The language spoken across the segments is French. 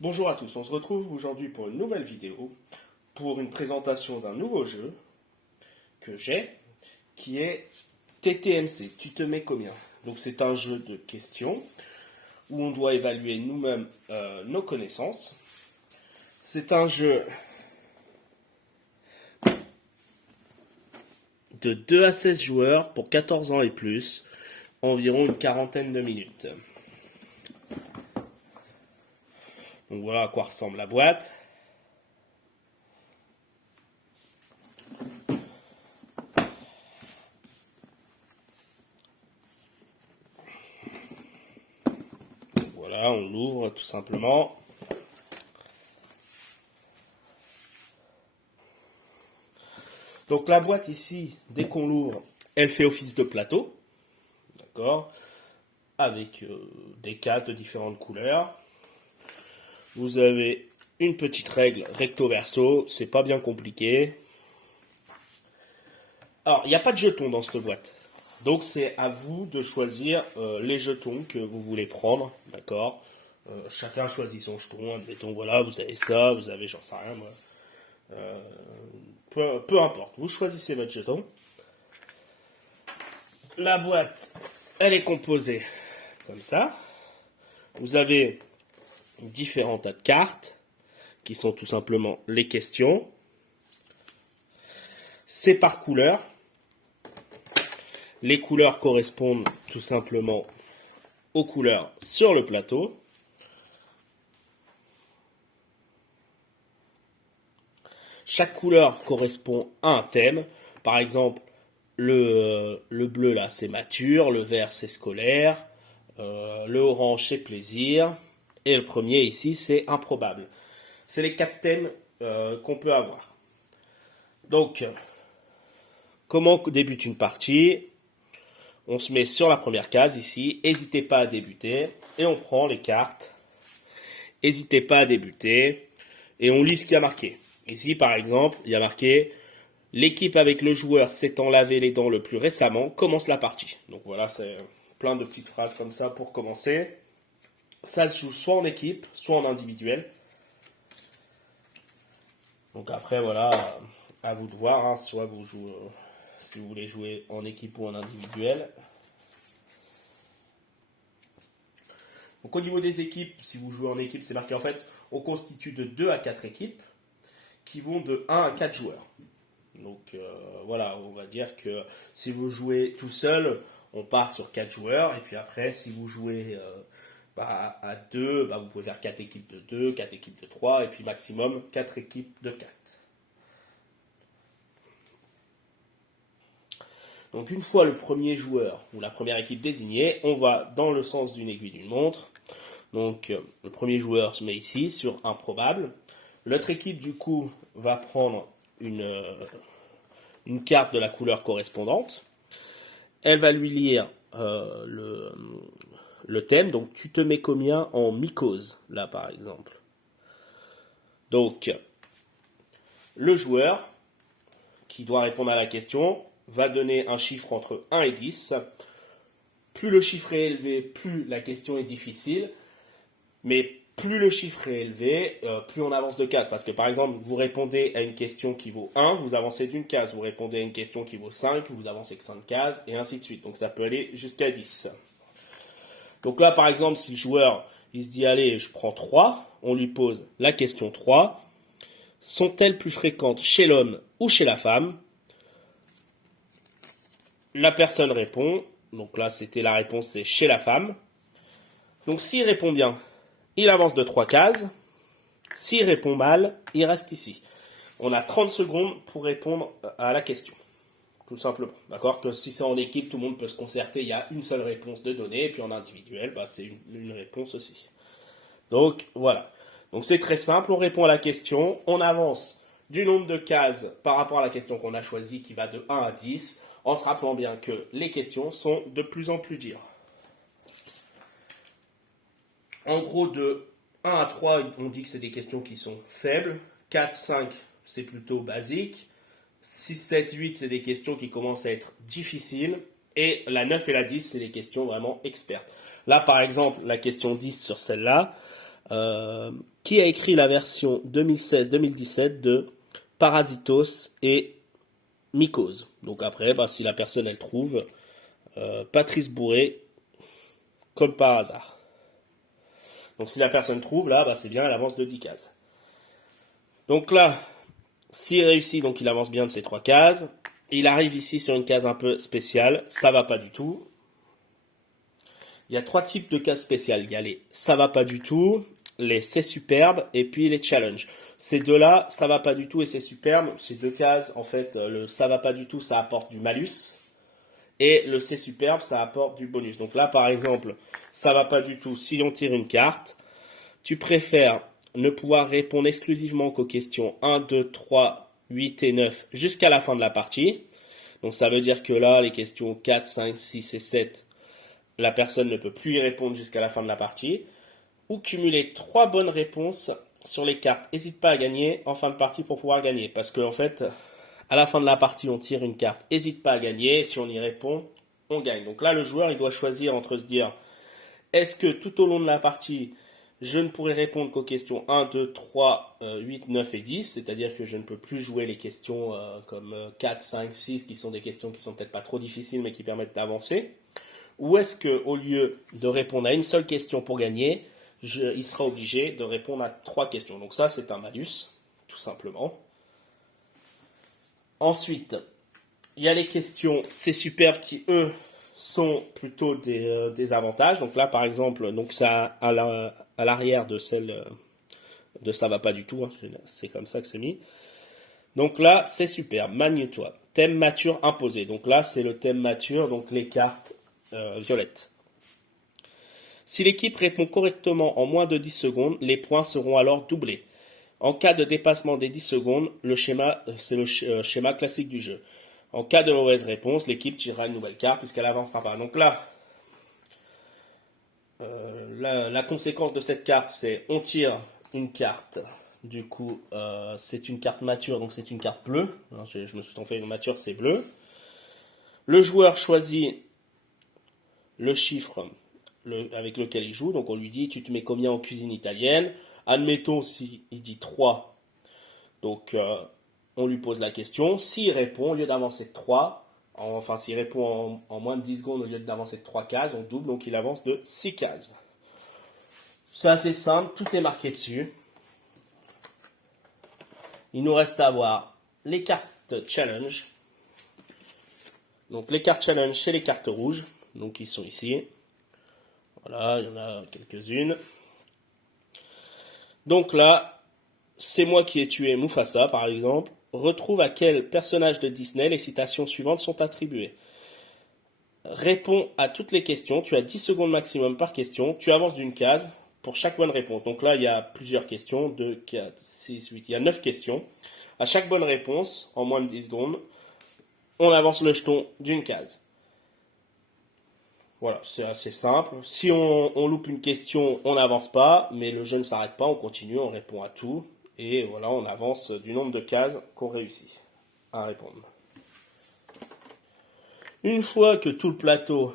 Bonjour à tous, on se retrouve aujourd'hui pour une nouvelle vidéo, pour une présentation d'un nouveau jeu que j'ai, qui est TTMC, tu te mets combien? Donc c'est un jeu de questions où on doit évaluer nous-mêmes nos connaissances. C'est un jeu de 2 à 16 joueurs pour 14 ans et plus, environ une quarantaine de minutes. Donc voilà à quoi ressemble la boîte. Voilà, on l'ouvre tout simplement. Donc la boîte ici, dès qu'on l'ouvre, elle fait office de plateau, d'accord, avec des cases de différentes couleurs. Vous avez une petite règle recto-verso, c'est pas bien compliqué. Alors, il n'y a pas de jetons dans cette boîte. Donc c'est à vous de choisir les jetons que vous voulez prendre, d'accord. Chacun choisit son jeton, admettons, voilà, vous avez ça, vous avez, j'en sais rien, moi. Peu importe, vous choisissez votre jeton. La boîte, elle est composée comme ça. Vous avez différents tas de cartes qui sont tout simplement les questions. C'est par couleur. Les couleurs correspondent tout simplement aux couleurs sur le plateau. Chaque couleur correspond à un thème. Par exemple, le bleu là c'est mature, le vert c'est scolaire, le orange c'est plaisir, et le premier ici c'est improbable. C'est les 4 thèmes qu'on peut avoir. Donc, comment débute une partie? On se met sur la première case ici, n'hésitez pas à débuter, et on prend les cartes. N'hésitez pas à débuter, et on lit ce qu'il y a marqué. Ici par exemple, il y a marqué « L'équipe avec le joueur s'étant lavé les dents le plus récemment commence la partie ». Donc voilà, c'est plein de petites phrases comme ça pour commencer. Ça se joue soit en équipe, soit en individuel. Donc après, voilà, à vous de voir, hein, soit vous jouez, si vous voulez jouer en équipe ou en individuel. Donc au niveau des équipes, si vous jouez en équipe, c'est marqué en fait, on constitue de 2 à 4 équipes qui vont de 1 à 4 joueurs. Donc voilà, on va dire que si vous jouez tout seul, on part sur 4 joueurs. Et puis après, si vous jouez à 2, vous pouvez faire 4 équipes de 2, 4 équipes de 3, et puis maximum 4 équipes de 4. Donc une fois le premier joueur ou la première équipe désignée, on va dans le sens d'une aiguille d'une montre. Donc le premier joueur se met ici sur improbable. L'autre équipe du coup va prendre une carte de la couleur correspondante. Elle va lui lire le thème. Donc tu te mets combien en mycose là par exemple. Donc le joueur qui doit répondre à la question va donner un chiffre entre 1 et 10. Plus le chiffre est élevé, plus la question est difficile. Mais plus le chiffre est élevé, plus on avance de cases. Parce que par exemple, vous répondez à une question qui vaut 1, vous avancez d'une case. Vous répondez à une question qui vaut 5, vous avancez que 5 cases, et ainsi de suite. Donc ça peut aller jusqu'à 10. Donc là, par exemple, si le joueur il se dit, allez, je prends 3, on lui pose la question 3. Sont-elles plus fréquentes chez l'homme ou chez la femme? La personne répond. Donc là, c'était la réponse, c'est chez la femme. Donc s'il répond bien, il avance de 3 cases. S'il répond mal, il reste ici. On a 30 secondes pour répondre à la question. Tout simplement. D'accord? Que si c'est en équipe, tout le monde peut se concerter. Il y a une seule réponse de donner. Et puis en individuel, c'est une réponse aussi. Donc voilà. Donc c'est très simple. On répond à la question. On avance du nombre de cases par rapport à la question qu'on a choisie qui va de 1 à 10. En se rappelant bien que les questions sont de plus en plus dures. En gros, de 1 à 3, on dit que c'est des questions qui sont faibles. 4, 5, c'est plutôt basique. 6, 7, 8, c'est des questions qui commencent à être difficiles. Et la 9 et la 10, c'est des questions vraiment expertes. Là, par exemple, la question 10 sur celle-là, Qui a écrit la version 2016-2017 de Parasitos et Mycose? Donc après, bah, si la personne elle trouve, Patrice Bourré, comme par hasard. Donc si la personne trouve, là, bah, c'est bien, elle avance de 10 cases. Donc là, s'il réussit, donc il avance bien de ces 3 cases. Il arrive ici sur une case un peu spéciale, ça va pas du tout. Il y a 3 types de cases spéciales. Il y a les ça va pas du tout, les c'est superbe et puis les challenges. Ces deux-là, ça va pas du tout et c'est superbe. Ces 2 cases, en fait, le ça va pas du tout, ça apporte du malus. Et le c'est superbe, ça apporte du bonus. Donc là, par exemple, ça va pas du tout. Si on tire une carte, tu préfères ne pouvoir répondre exclusivement qu'aux questions 1, 2, 3, 8 et 9 jusqu'à la fin de la partie. Donc ça veut dire que là, les questions 4, 5, 6 et 7, la personne ne peut plus y répondre jusqu'à la fin de la partie. Ou cumuler 3 bonnes réponses sur les cartes. N'hésite pas à gagner en fin de partie pour pouvoir gagner. Parce qu'en fait, à la fin de la partie, on tire une carte. N'hésite pas à gagner. Si on y répond, on gagne. Donc là, le joueur, il doit choisir entre se dire, est-ce que tout au long de la partie, je ne pourrai répondre qu'aux questions 1, 2, 3, 8, 9 et 10, c'est-à-dire que je ne peux plus jouer les questions comme 4, 5, 6, qui sont des questions qui sont peut-être pas trop difficiles, mais qui permettent d'avancer. Ou est-ce que, au lieu de répondre à une seule question pour gagner, il sera obligé de répondre à 3 questions. Donc ça, c'est un malus, tout simplement. Ensuite, il y a les questions c'est superbe qui, eux, sont plutôt des avantages. Donc là, par exemple, donc ça à l'arrière de celle de ça va pas du tout, hein, c'est comme ça que c'est mis. Donc là, c'est superbe, magne-toi. Thème mature imposé. Donc là, c'est le thème mature, donc les cartes violettes. Si l'équipe répond correctement en moins de 10 secondes, les points seront alors doublés. En cas de dépassement des 10 secondes, le schéma, c'est le schéma classique du jeu. En cas de mauvaise réponse, l'équipe tirera une nouvelle carte puisqu'elle avancera pas. Donc là, la conséquence de cette carte, c'est on tire une carte. Du coup, c'est une carte mature, donc c'est une carte bleue. Alors, je me suis trompé, une mature, c'est bleu. Le joueur choisit le chiffre avec lequel il joue. Donc on lui dit, tu te mets combien en cuisine italienne? Admettons s'il dit 3. Donc on lui pose la question. S'il répond, au lieu d'avancer de 3, enfin s'il répond en moins de 10 secondes, au lieu d'avancer de 3 cases, on double, donc il avance de 6 cases. C'est assez simple, tout est marqué dessus. Il nous reste à voir les cartes challenge. Donc les cartes challenge, c'est les cartes rouges. Donc ils sont ici. Voilà, il y en a quelques-unes. Donc là, c'est moi qui ai tué Mufasa, par exemple. Retrouve à quel personnage de Disney les citations suivantes sont attribuées. Réponds à toutes les questions. Tu as 10 secondes maximum par question. Tu avances d'une case pour chaque bonne réponse. Donc là, il y a plusieurs questions. 2, 4, 6, 8. Il y a 9 questions. À chaque bonne réponse, en moins de 10 secondes, on avance le jeton d'une case. Voilà, c'est assez simple. Si on loupe une question, on n'avance pas, mais le jeu ne s'arrête pas, on continue, on répond à tout. Et voilà, on avance du nombre de cases qu'on réussit à répondre. Une fois que tout le plateau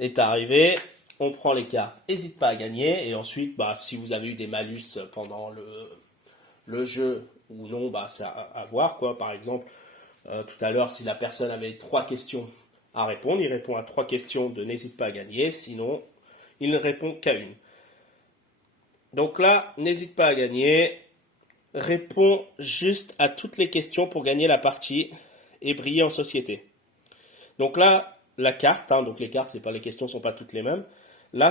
est arrivé, on prend les cartes. N'hésite pas à gagner. Et ensuite, bah, si vous avez eu des malus pendant le jeu ou non, bah, c'est à voir, quoi. Par exemple, tout à l'heure, si la personne avait 3 questions à répondre, il répond à 3 questions de n'hésite pas à gagner. Sinon, il ne répond qu'à une. Donc là, n'hésite pas à gagner. Réponds juste à toutes les questions pour gagner la partie et briller en société. Donc là, la carte, hein, donc les cartes, c'est pas les questions sont pas toutes les mêmes. Là,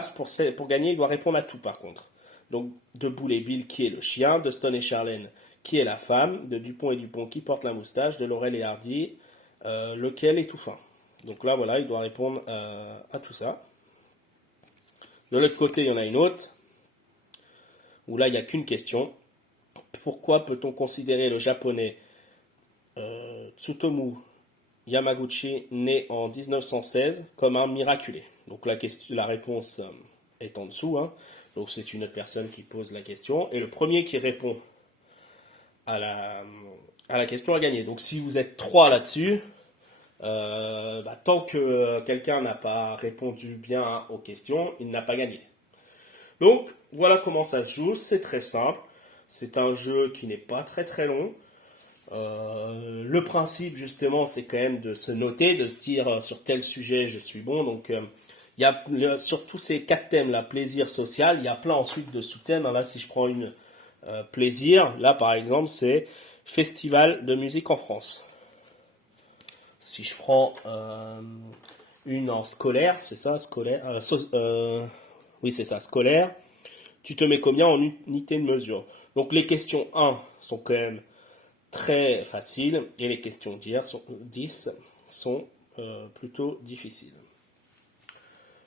pour gagner, il doit répondre à tout par contre. Donc de Boule et Bill, qui est le chien, de Stone et Charlène, qui est la femme, de Dupont et Dupont, qui porte la moustache, de Laurel et Hardy, lequel est tout fin. Donc là, voilà, il doit répondre à tout ça. De l'autre côté, il y en a une autre, où là, il n'y a qu'une question. Pourquoi peut-on considérer le japonais Tsutomu Yamaguchi, né en 1916, comme un miraculé? Donc la réponse est en dessous. Hein. Donc c'est une autre personne qui pose la question. Et le premier qui répond à la question a gagné. Donc si vous êtes 3 là-dessus, tant que quelqu'un n'a pas répondu bien aux questions, il n'a pas gagné. Donc Voilà comment ça se joue, c'est très simple. C'est un jeu qui n'est pas très très long. Le principe justement, c'est quand même de se noter, de se dire sur tel sujet je suis bon. Donc il y a sur tous ces quatre thèmes là, plaisir, social, il y a plein ensuite de sous-thèmes. Là, si je prends une plaisir, là par exemple, c'est festival de musique en France. Si je prends une en scolaire, c'est ça, scolaire, oui c'est ça, scolaire. Tu te mets combien en unité de mesure? Donc les questions 1 sont quand même très faciles et les questions 10 sont plutôt difficiles.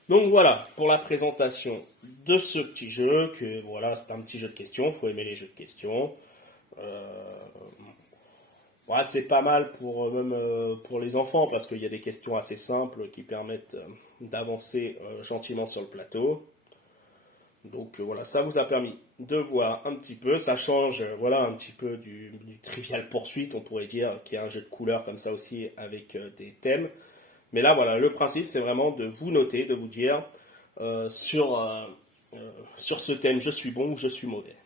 Donc voilà pour la présentation de ce petit jeu, que voilà, c'est un petit jeu de questions, il faut aimer les jeux de questions. Ouais, c'est pas mal pour même pour les enfants parce qu'il y a des questions assez simples qui permettent d'avancer gentiment sur le plateau. Donc voilà, ça vous a permis de voir un petit peu, ça change voilà un petit peu du Trivial Poursuite, on pourrait dire, qui est un jeu de couleurs comme ça aussi avec des thèmes. Mais là voilà, le principe c'est vraiment de vous noter, de vous dire sur ce thème je suis bon ou je suis mauvais.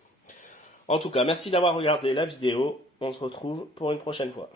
En tout cas, merci d'avoir regardé la vidéo, on se retrouve pour une prochaine fois.